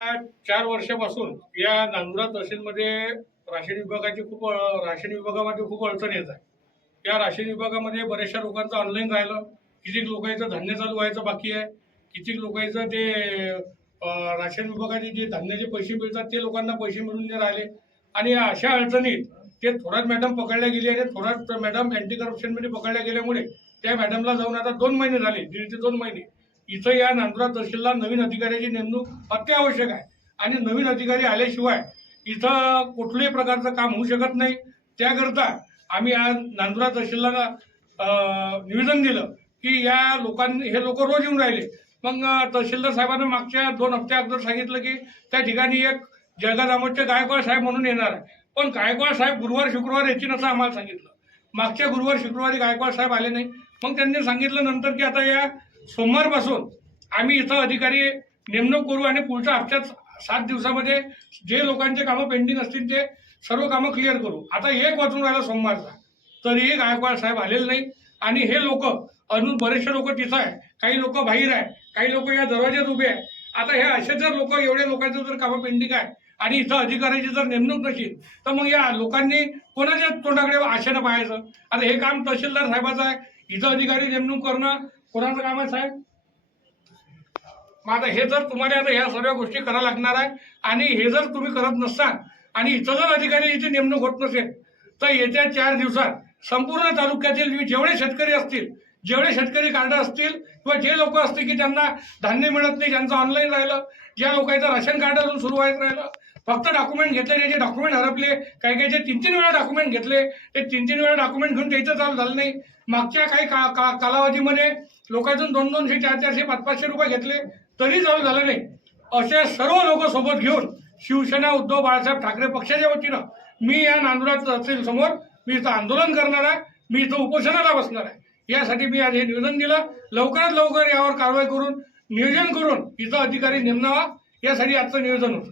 4 वर्षापासून या नांदुरा तहसीलमध्ये राशन विभागामध्ये खूप अडचण येत आहे. या राशन विभागामध्ये बऱ्याचशा लोकांचं ऑनलाईन राहिलं, किती लोकांचं धान्य चालू व्हायचं बाकी आहे, किती लोकांचं ते राशन विभागाचे जे धान्याचे पैसे मिळतात ते लोकांना पैसे मिळून नाही राहिले. आणि अशा अडचणीत ते थोरात मॅडम पकडल्या गेली आणि थोरात मॅडम अँटी करप्शनमध्ये पकडल्या गेल्यामुळे त्या मॅडमला जाऊन आता 2 महिने झाले, 1.5 ते 2 महिने. इथं या नांदुरा तहसीलला नवीन अधिकाऱ्याची नेमणूक अत्यावश्यक आहे आणि नवीन अधिकारी आल्याशिवाय इथं कुठल्याही प्रकारचं काम होऊ शकत नाही. त्याकरता आम्ही आज नांदुरा तहसीलला निवेदन दिलं की या लोकांनी हे लोक रोज येऊन राहिले. मग तहसीलदार साहेबांना मागच्या 2 हप्त्या अगोदर सांगितलं की त्या ठिकाणी एक जळगाव दामोदचे गायकवाड साहेब म्हणून येणार आहे, पण गायकवाड साहेब गुरुवार शुक्रवार येतील असं आम्हाला सांगितलं. मागच्या गुरुवार शुक्रवारी गायकवाड साहेब आले नाही. मग त्यांनी सांगितलं नंतर की आता या सोमवारपासून आम्ही इथं अधिकारी नेमणूक करू आणि पुढच्या हप्त्यात 7 दिवसामध्ये जे लोकांचे कामं पेंडिंग असतील ते सर्व कामं क्लिअर करू. आता 1 वाजून राहिला सोमवारचा, तरीही गायकवाड साहेब आलेले नाही. आणि हे लोक अजून बरेचसे लोक तिथं आहे, काही लोक बाहेर आहे, काही लोक या दरवाज्यात उभे आहे. आता हे असे जर लोक एवढे लोकांचं जर कामं पेंडिंग आहे आणि इथं अधिकाऱ्याची जर नेमणूक नसेल तर मग या लोकांनी कोणाच्या तोंडाकडे आशेनं पाहायचं. आता हे काम तहसीलदार साहेबाचं आहे, इथं अधिकारी नेमणूक करणं कोणाचं काम आहे साहेब? मग आता हे जर तुम्हाला आता ह्या सर्व गोष्टी करायला लागणार आहे आणि हे जर तुम्ही करत नसाल आणि इथं जर अधिकाऱ्याची नेमणूक होत नसेल तर येत्या 4 दिवसात संपूर्ण तालुक्यातील जेवढे शेतकरी असतील, जेवढे शेतकरी कार्ड असतील किंवा जे लोक असतील की त्यांना धान्य मिळत नाही, ज्यांचं ऑनलाईन राहिलं, ज्या लोकांचं राशन कार्ड अजून सुरू व्हायचं राहिलं, फक्त डॉक्युमेंट घेतले, त्याचे डॉक्युमेंट हरपले, काही काहीचे 3-3 वेळा डॉक्युमेंट घेतले, ते 3-3 वेळा डॉक्युमेंट घेऊन द्यायचं चालू झालं नाही. मागच्या काही कालावधीमध्ये लोकांतून 200-200, 400-400, 500-500 रुपये घेतले तरी चालू झालं नाही. असे सर्व लोक सोबत घेऊन शिवसेना उद्धव बाळासाहेब ठाकरे पक्षाच्या वतीनं मी या नांदुरा तहसील समोर मी इथं आंदोलन करणार आहे, मी इथं उपोषणाला बसणार आहे. यासाठी मी आज हे निवेदन दिलं. लवकरात लवकर यावर कारवाई करून नियोजन करून इथं अधिकारी नेमणावा यासाठी आजचं निवेदन होतं.